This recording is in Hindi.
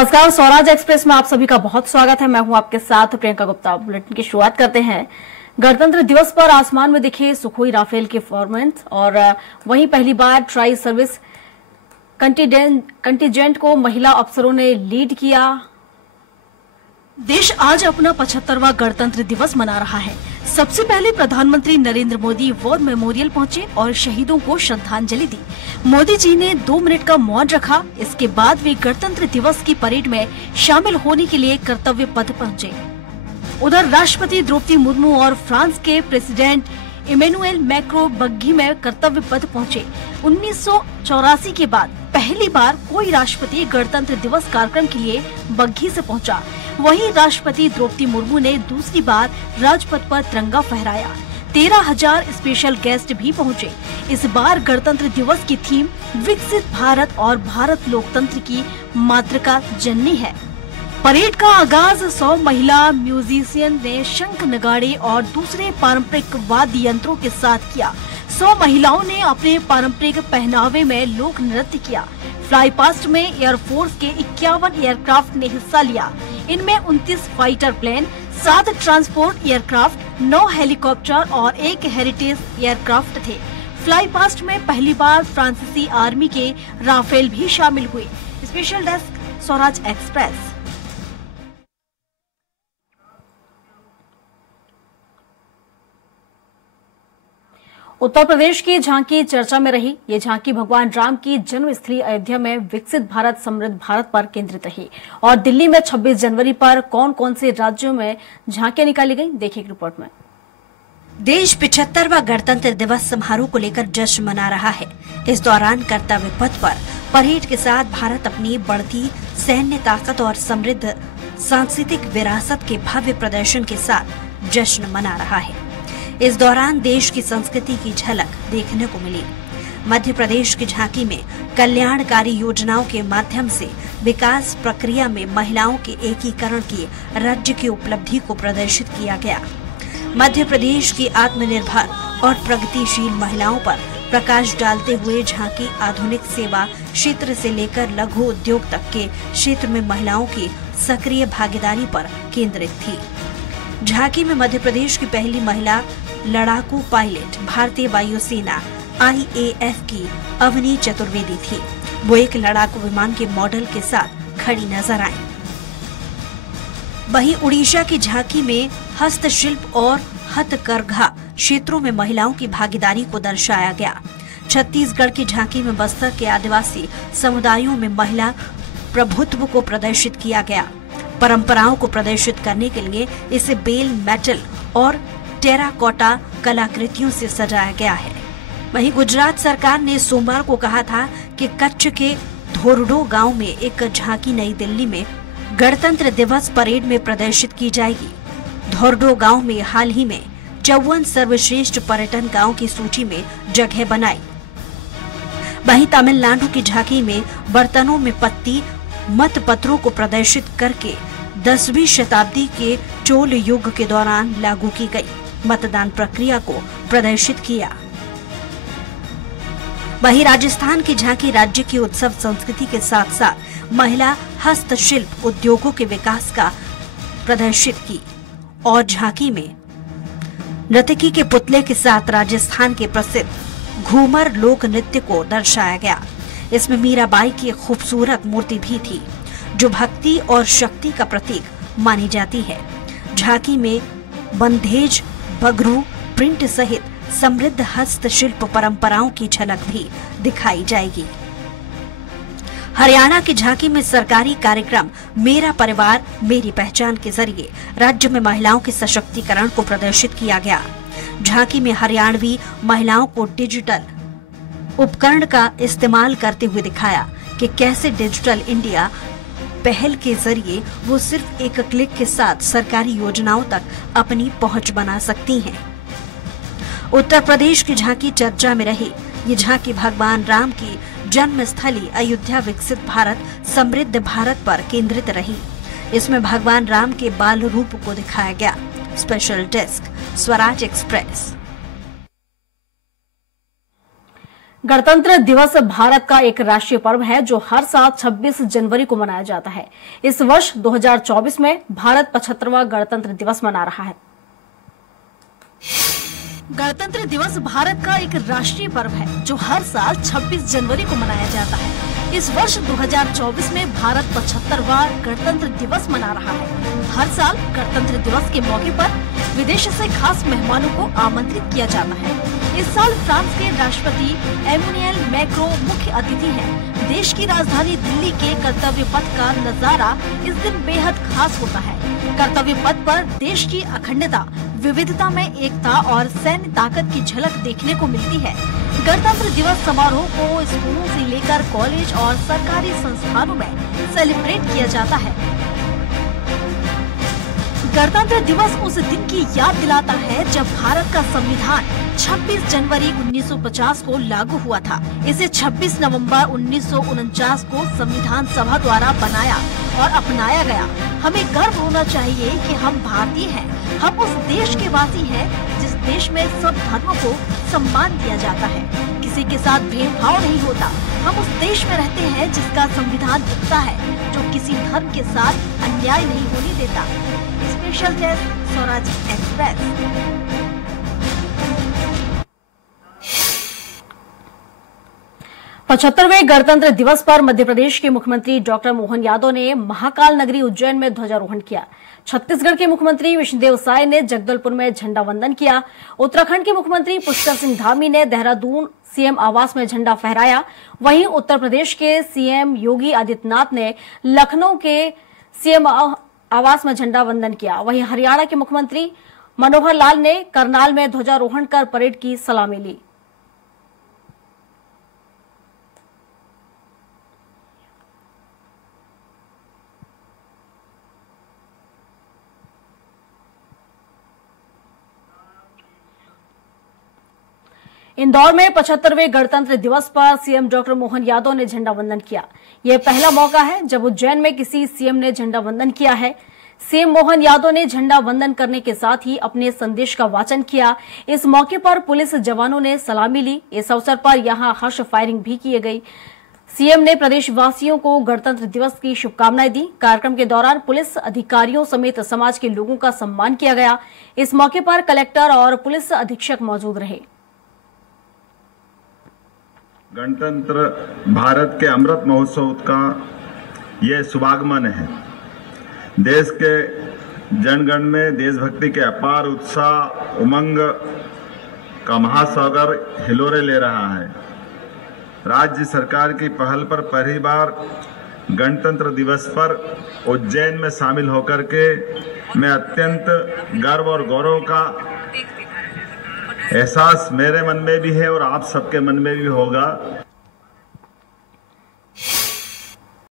नमस्कार, स्वराज एक्सप्रेस में आप सभी का बहुत स्वागत है। मैं हूं आपके साथ प्रियंका गुप्ता। बुलेटिन की शुरुआत करते हैं। गणतंत्र दिवस पर आसमान में दिखे सुखोई राफेल के परफॉर्मेंस और वहीं पहली बार ट्राई सर्विस कंटिजेंट को महिला अफसरों ने लीड किया। देश आज अपना 75वां गणतंत्र दिवस मना रहा है। सबसे पहले प्रधानमंत्री नरेंद्र मोदी वॉर मेमोरियल पहुंचे और शहीदों को श्रद्धांजलि दी। मोदी जी ने 2 मिनट का मौन रखा। इसके बाद वे गणतंत्र दिवस की परेड में शामिल होने के लिए कर्तव्य पथ पहुंचे। उधर राष्ट्रपति द्रौपदी मुर्मू और फ्रांस के प्रेसिडेंट इमैनुएल मैक्रों बग्घी में कर्तव्य पथ पहुंचे। 1984 के बाद पहली बार कोई राष्ट्रपति गणतंत्र दिवस कार्यक्रम के लिए बग्घी से पहुंचा। वहीं राष्ट्रपति द्रौपदी मुर्मू ने दूसरी बार राजपथ पर तिरंगा फहराया। 13,000 स्पेशल गेस्ट भी पहुंचे। इस बार गणतंत्र दिवस की थीम विकसित भारत और भारत लोकतंत्र की मातृका जननी है। परेड का आगाज 100 महिला म्यूजिशियन ने शंख, नगाड़े और दूसरे पारंपरिक वाद्य यंत्रों के साथ किया। 100 महिलाओं ने अपने पारंपरिक पहनावे में लोक नृत्य किया। फ्लाई पास्ट में एयरफोर्स के 51 एयरक्राफ्ट ने हिस्सा लिया। इनमें 29 fighter plane, 7 transport aircraft, 9 helicopter और 1 हेरिटेज एयरक्राफ्ट थे। फ्लाई पास्ट में पहली बार फ्रांसीसी आर्मी के राफेल भी शामिल हुए। Special desk, Swaraj express. Uttar Pradesh की झांकी चर्चा में रही। ये झांकी भगवान राम की जन्मस्थली अयोध्या में विकसित भारत समृद्ध भारत पर केंद्रित रही। और दिल्ली में 26 जनवरी पर कौन कौन से राज्यों में झांकियां निकाली गई, देखिए रिपोर्ट में। देश 75वां गणतंत्र दिवस समारोह को लेकर जश्न मना रहा है। इस दौरान कर्तव्य पथ पर परेड के साथ भारत अपनी बढ़ती सैन्य ताकत और समृद्ध सांस्कृतिक विरासत के भव्य प्रदर्शन के साथ जश्न मना रहा है। इस दौरान देश की संस्कृति की झलक देखने को मिली। मध्य प्रदेश की झांकी में कल्याणकारी योजनाओं के माध्यम से विकास प्रक्रिया में महिलाओं के एकीकरण की राज्य की उपलब्धि को प्रदर्शित किया गया। मध्य प्रदेश की आत्मनिर्भर और प्रगतिशील महिलाओं पर प्रकाश डालते हुए झांकी आधुनिक सेवा क्षेत्र से लेकर लघु उद्योग तक के क्षेत्र में महिलाओं की सक्रिय भागीदारी पर केंद्रित थी। झांकी में मध्य प्रदेश की पहली महिला लड़ाकू पायलट भारतीय वायुसेना IAF की अवनी चतुर्वेदी थी। वो एक लड़ाकू विमान के मॉडल के साथ खड़ी नजर आई। वहीं उड़ीसा की झांकी में हस्तशिल्प और हथकरघा क्षेत्रों में महिलाओं की भागीदारी को दर्शाया गया। छत्तीसगढ़ की झांकी में बस्तर के आदिवासी समुदायों में महिला प्रभुत्व को प्रदर्शित किया गया। परंपराओं को प्रदर्शित करने के लिए इसे बेल, मेटल और टेराकोटा कलाकृतियों से सजाया गया है। वहीं गुजरात सरकार ने सोमवार को कहा था कि कच्छ के धोरडो गांव में एक झांकी नई दिल्ली में गणतंत्र दिवस परेड में प्रदर्शित की जाएगी। धोरडो गांव में हाल ही में 54 सर्वश्रेष्ठ पर्यटन गांव की सूची में जगह बनाई। वहीं तमिलनाडु की झांकी में बर्तनों में पत्ती मत पत्रों को प्रदर्शित करके 10वीं शताब्दी के चोल युग के दौरान लागू की गई मतदान प्रक्रिया को प्रदर्शित किया। वहीं राजस्थान की झांकी राज्य की उत्सव संस्कृति के साथ साथ महिला हस्तशिल्प उद्योगों के विकास का प्रदर्शित की और झांकी में नर्तकी के पुतले के साथ राजस्थान के प्रसिद्ध घूमर लोक नृत्य को दर्शाया गया। इसमें मीराबाई की एक खूबसूरत मूर्ति भी थी जो भक्ति और शक्ति का प्रतीक मानी जाती है। झांकी में बंधेज, बगरू, प्रिंट सहित समृद्ध हस्तशिल्प परंपराओं की झलक भी दिखाई जाएगी। हरियाणा की झांकी में सरकारी कार्यक्रम मेरा परिवार मेरी पहचान के जरिए राज्य में महिलाओं के सशक्तिकरण को प्रदर्शित किया गया। झांकी में हरियाणवी महिलाओं को डिजिटल उपकरण का इस्तेमाल करते हुए दिखाया कि कैसे डिजिटल इंडिया पहल के जरिए वो सिर्फ एक क्लिक के साथ सरकारी योजनाओं तक अपनी पहुंच बना सकती हैं। उत्तर प्रदेश की झांकी चर्चा में रही। ये झांकी भगवान राम की जन्मस्थली अयोध्या विकसित भारत समृद्ध भारत पर केंद्रित रही। इसमें भगवान राम के बाल रूप को दिखाया गया। Special desk, Swaraj express. गणतंत्र दिवस भारत का एक राष्ट्रीय पर्व है जो हर साल 26 जनवरी को मनाया जाता है। इस वर्ष 2024 में भारत 75वां गणतंत्र दिवस मना रहा है। गणतंत्र दिवस भारत का एक राष्ट्रीय पर्व है जो हर साल 26 जनवरी को मनाया जाता है। इस वर्ष 2024 में भारत 75वां गणतंत्र दिवस मना रहा है। हर साल गणतंत्र दिवस के मौके पर विदेश से खास मेहमानों को आमंत्रित किया जाता है। इस साल फ्रांस के राष्ट्रपति एमैनुएल मैक्रों मुख्य अतिथि हैं। देश की राजधानी दिल्ली के कर्तव्य पथ का नजारा इस दिन बेहद खास होता है। कर्तव्य पथ पर देश की अखंडता, विविधता में एकता और सैन्य ताकत की झलक देखने को मिलती है। गणतंत्र दिवस समारोह को स्कूलों से लेकर कॉलेज और सरकारी संस्थानों में सेलिब्रेट किया जाता है। गणतंत्र दिवस उस दिन की याद दिलाता है जब भारत का संविधान 26 जनवरी 1950 को लागू हुआ था। इसे 26 नवंबर 1949 को संविधान सभा द्वारा बनाया और अपनाया गया। हमें गर्व होना चाहिए कि हम भारतीय हैं। हम उस देश के वासी हैं जिस देश में सब धर्मों को सम्मान दिया जाता है, किसी के साथ भेदभाव नहीं होता। हम उस देश में रहते हैं जिसका संविधान दिखता है, जो किसी धर्म के साथ अन्याय नहीं होने देता। Special desk Swaraj express. 75वें गणतंत्र दिवस पर मध्य प्रदेश के मुख्यमंत्री डॉक्टर मोहन यादव ने महाकाल नगरी उज्जैन में ध्वजारोहण किया। छत्तीसगढ़ के मुख्यमंत्री विष्णुदेव साय ने जगदलपुर में झंडा वंदन किया। उत्तराखंड के मुख्यमंत्री पुष्कर सिंह धामी ने देहरादून सीएम आवास में झंडा फहराया। वहीं उत्तर प्रदेश के सीएम योगी आदित्यनाथ ने लखनऊ के सीएम आवास में झंडा वंदन किया। वहीं हरियाणा के मुख्यमंत्री मनोहर लाल ने करनाल में ध्वजारोहण कर परेड की सलामी ली। इंदौर में 75वें गणतंत्र दिवस पर सीएम डॉक्टर मोहन यादव ने झंडा वंदन किया। यह पहला मौका है जब उज्जैन में किसी सीएम ने झंडा वंदन किया है। सीएम मोहन यादव ने झंडा वंदन करने के साथ ही अपने संदेश का वाचन किया। इस मौके पर पुलिस जवानों ने सलामी ली। इस अवसर पर यहां हर्ष फायरिंग भी किए गई। सीएम ने प्रदेशवासियों को गणतंत्र दिवस की शुभकामनाएं दी। कार्यक्रम के दौरान पुलिस अधिकारियों समेत समाज के लोगों का सम्मान किया गया। इस मौके पर कलेक्टर और पुलिस अधीक्षक मौजूद रहे। गणतंत्र भारत के अमृत महोत्सव का ये शुभागमन है। देश के जनगण में देशभक्ति के अपार उत्साह, उमंग का महासागर हिलोरे ले रहा है। राज्य सरकार की पहल पर पहली बार गणतंत्र दिवस पर उज्जैन में शामिल होकर के मैं अत्यंत गर्व और गौरव का एहसास मेरे मन में भी है और आप सबके मन में भी होगा।